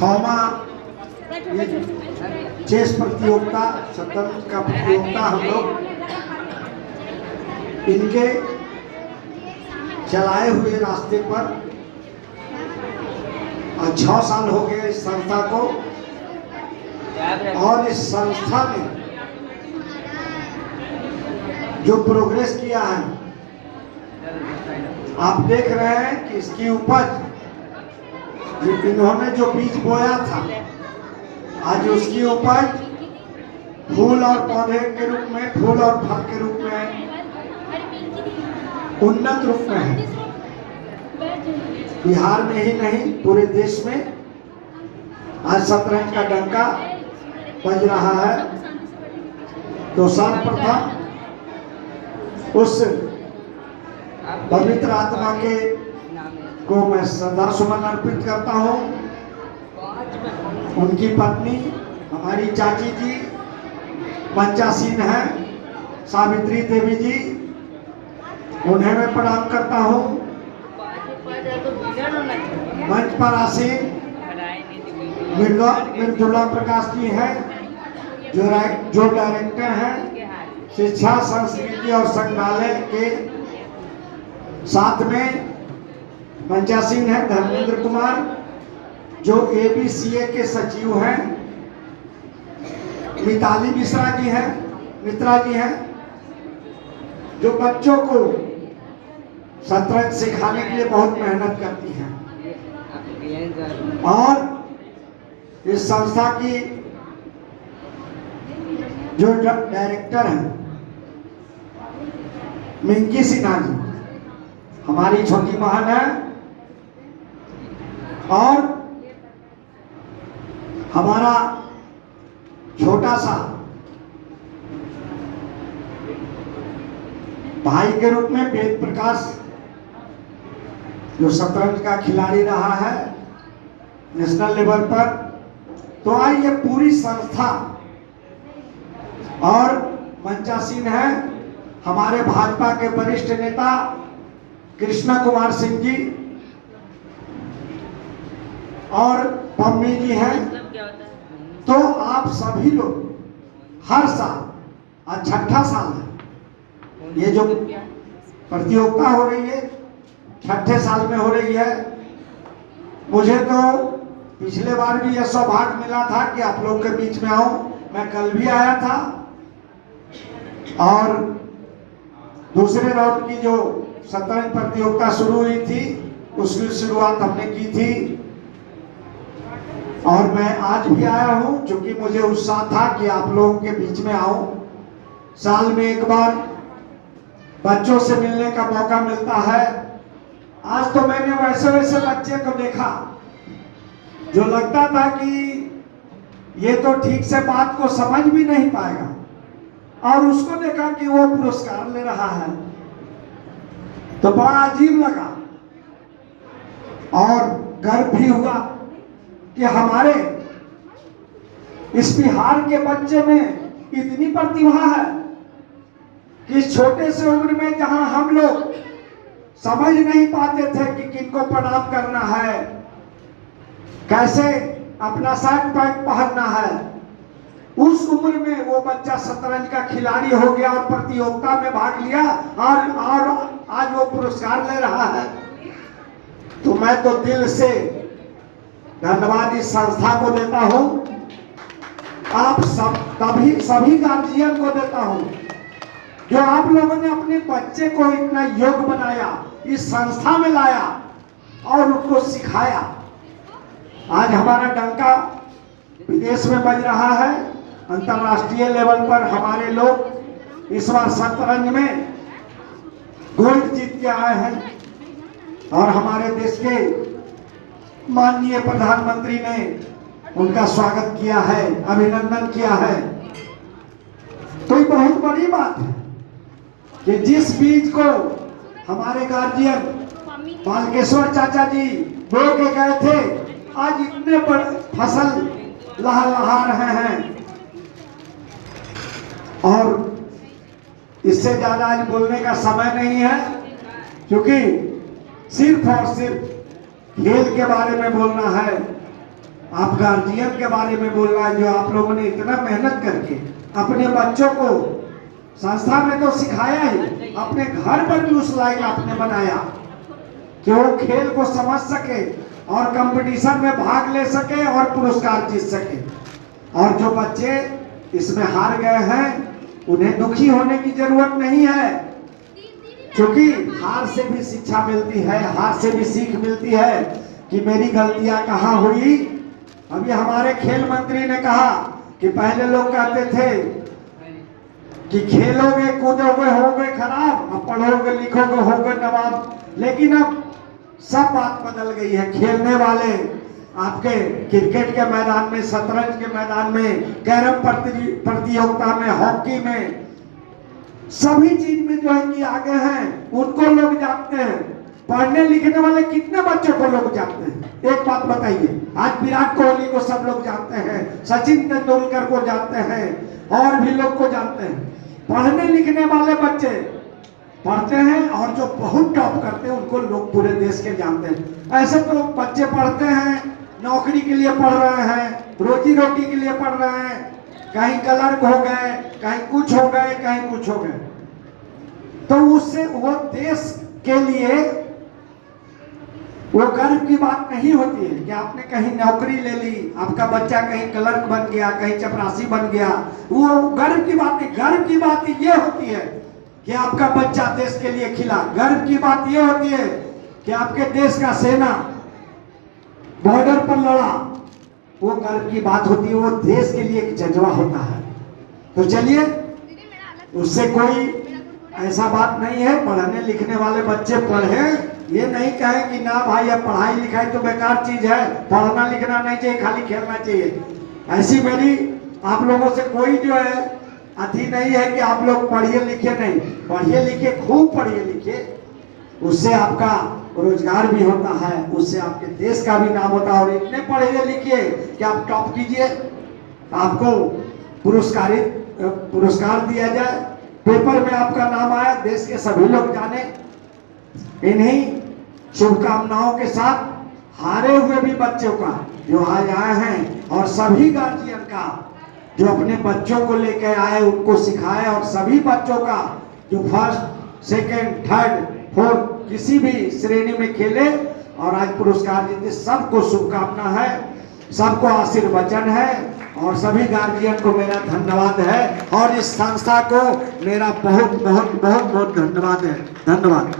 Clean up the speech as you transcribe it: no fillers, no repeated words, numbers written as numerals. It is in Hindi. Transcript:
छठवां ये चेस प्रतियोगिता, शतरंज का प्रतियोगिता हम लोग इनके चलाए हुए रास्ते पर 6 साल हो गए इस संस्था को। और इस संस्था ने जो प्रोग्रेस किया है, आप देख रहे हैं कि इसकी उपज इन्होंने जो बीज बोया था, आज उसकी उपज फूल और पौधे के रूप में, फूल और फल के रूप में उन्नत रूप में है। बिहार में ही नहीं, पूरे देश में आज शतरंज का डंका बज रहा है। तो सर्वप्रथम उस पवित्र आत्मा के को मैं श्रद्धा सुमन अर्पित करता हूँ। उनकी पत्नी हमारी चाची जी पंचासीन है, सावित्री देवी जी, उन्हें मैं प्रणाम करता हूँ। मंच पर आसीन मृदुला प्रकाश जी हैं, जो डायरेक्टर हैं शिक्षा, संस्कृति और संग्रहालय के। साथ में पंचासीन है धर्मेंद्र कुमार, जो ABCA के सचिव हैं। मिताली मिश्रा जी हैं, जो बच्चों को शतरंज सिखाने के लिए बहुत मेहनत करती हैं। और इस संस्था की जो डायरेक्टर हैं मिंकी सिन्हा जी, हमारी छोटी बहन है। और हमारा छोटा सा भाई के रूप में वेद प्रकाश, जो शतरंज का खिलाड़ी रहा है नेशनल लेवल पर। तो आज ये पूरी संस्था और मंचासीन है हमारे भाजपा के वरिष्ठ नेता कृष्णा कुमार सिंह जी और पम्मी जी हैं। तो आप सभी लोग हर साल, आज 6ठा साल है ये जो प्रतियोगिता हो रही है, 6ठे साल में हो रही है। मुझे तो पिछले बार भी यह सौभाग्य मिला था कि आप लोग के बीच में आऊं। मैं कल भी आया था और दूसरे राउंड की जो शतरंज प्रतियोगिता शुरू हुई थी उसकी शुरुआत हमने की थी। और मैं आज भी आया हूं क्योंकि मुझे उत्साह था कि आप लोगों के बीच में आऊं। साल में एक बार बच्चों से मिलने का मौका मिलता है। आज तो मैंने वैसे वैसे बच्चे को देखा जो लगता था कि ये तो ठीक से बात को समझ भी नहीं पाएगा, और उसको देखा कि वो पुरस्कार ले रहा है तो बड़ा अजीब लगा और गर्व भी हुआ कि हमारे इस बिहार के बच्चे में इतनी प्रतिभा है कि इस छोटे से उम्र में जहां हम लोग समझ नहीं पाते थे कि किनको प्रणाम करना है, कैसे अपना शर्ट पैंट पहनना है, उस उम्र में वो बच्चा शतरंज का खिलाड़ी हो गया और प्रतियोगिता में भाग लिया और आज वो पुरस्कार ले रहा है। तो मैं तो दिल से धन्यवाद इस संस्था को देता हूं, आप सभी गार्जियन को देता हूं जो आप लोगों ने अपने बच्चे को इतना योग्य बनाया, इस संस्था में लाया और उनको सिखाया। आज हमारा डंका विदेश में बज रहा है, अंतर्राष्ट्रीय लेवल पर हमारे लोग इस बार शतरंज में गोल्ड जीत के आए हैं। और हमारे देश के माननीय प्रधानमंत्री ने उनका स्वागत किया है, अभिनंदन किया है। तो ये बहुत बड़ी बात है कि जिस बीज को हमारे गार्जियन बालकेश्वर चाचा जी बो के गए थे, आज इतने बड़े फसल लहलहा रहे हैं। और इससे ज्यादा आज बोलने का समय नहीं है, क्योंकि सिर्फ और सिर्फ खेल के बारे में बोलना है। आप गार्जियन के बारे में बोल रहा है, जो आप लोगों ने इतना मेहनत करके अपने बच्चों को संस्था में तो सिखाया ही, अपने घर पर भी उस लायक आपने बनाया कि वो खेल को समझ सके और कंपटीशन में भाग ले सके और पुरस्कार जीत सके। और जो बच्चे इसमें हार गए हैं उन्हें दुखी होने की जरूरत नहीं है, क्योंकि हार से भी शिक्षा मिलती है, हार से भी सीख मिलती है कि मेरी गलतियां कहाँ हुई। अभी हमारे खेल मंत्री ने कहा कि पहले लोग कहते थे कि खेलोगे कूदोगे होगे खराब, अब पढ़ोगे लिखोगे होगे नवाब, लेकिन अब सब बात बदल गई है। खेलने वाले आपके क्रिकेट के मैदान में, शतरंज के मैदान में, कैरम प्रतियोगिता में, हॉकी में, सभी चीज में जो है कि आगे हैं, उनको लोग जानते हैं। पढ़ने लिखने वाले कितने बच्चों को लोग जानते हैं, एक बात बताइए। आज विराट कोहली को सब लोग जानते हैं, सचिन तेंदुलकर को जानते हैं, और भी लोग को जानते हैं। पढ़ने लिखने वाले बच्चे पढ़ते हैं और जो बहुत टॉप करते हैं उनको लोग पूरे देश के जानते हैं। ऐसे तो बच्चे पढ़ते हैं, नौकरी के लिए पढ़ रहे हैं, रोजी रोटी के लिए पढ़ रहे हैं, कहीं क्लर्क हो गए, कहीं कुछ हो गए, कहीं कुछ हो गए, तो उससे वो देश के लिए वो गर्व की बात नहीं होती है कि आपने कहीं नौकरी ले ली, आपका बच्चा कहीं क्लर्क बन गया, कहीं चपरासी बन गया। वो गर्व की बात नहीं, गर्व की बात ये होती है कि आपका बच्चा देश के लिए खिला। गर्व की बात ये होती है कि आपके देश का सेना बॉर्डर पर लड़ा, वो गर्व की बात होती है, वो देश के लिए एक जज्बा होता है। तो चलिए, उससे कोई ऐसा बात नहीं है। पढ़ने लिखने वाले बच्चे पढ़े, ये नहीं कहे कि ना भाई अब पढ़ाई लिखाई तो बेकार चीज है, पढ़ना लिखना नहीं चाहिए, खाली खेलना चाहिए। ऐसी मेरी आप लोगों से कोई जो है अति नहीं है कि आप लोग पढ़िए लिखिए, नहीं, पढ़िए लिखिए, खूब पढ़िए लिखिए, उससे आपका रोजगार भी होता है, उससे आपके देश का भी नाम होता है। और इतने पढ़िए लिखिए कि आप टॉप कीजिए, आपको पुरस्कार दिया जाए, पेपर में आपका नाम आया, देश के सभी लोग जाने। इन्हीं शुभकामनाओं के साथ हारे हुए भी बच्चों का जो आज आए हैं, और सभी गार्जियन का जो अपने बच्चों को लेकर आए, उनको सिखाए, और सभी बच्चों का जो फर्स्ट सेकंड थर्ड फोर्थ किसी भी श्रेणी में खेले और आज पुरस्कार जीते, सबको शुभकामना है, सबको आशीर्वचन है, और सभी गार्जियन को मेरा धन्यवाद है, और इस संस्था को मेरा बहुत बहुत बहुत बहुत धन्यवाद है। धन्यवाद।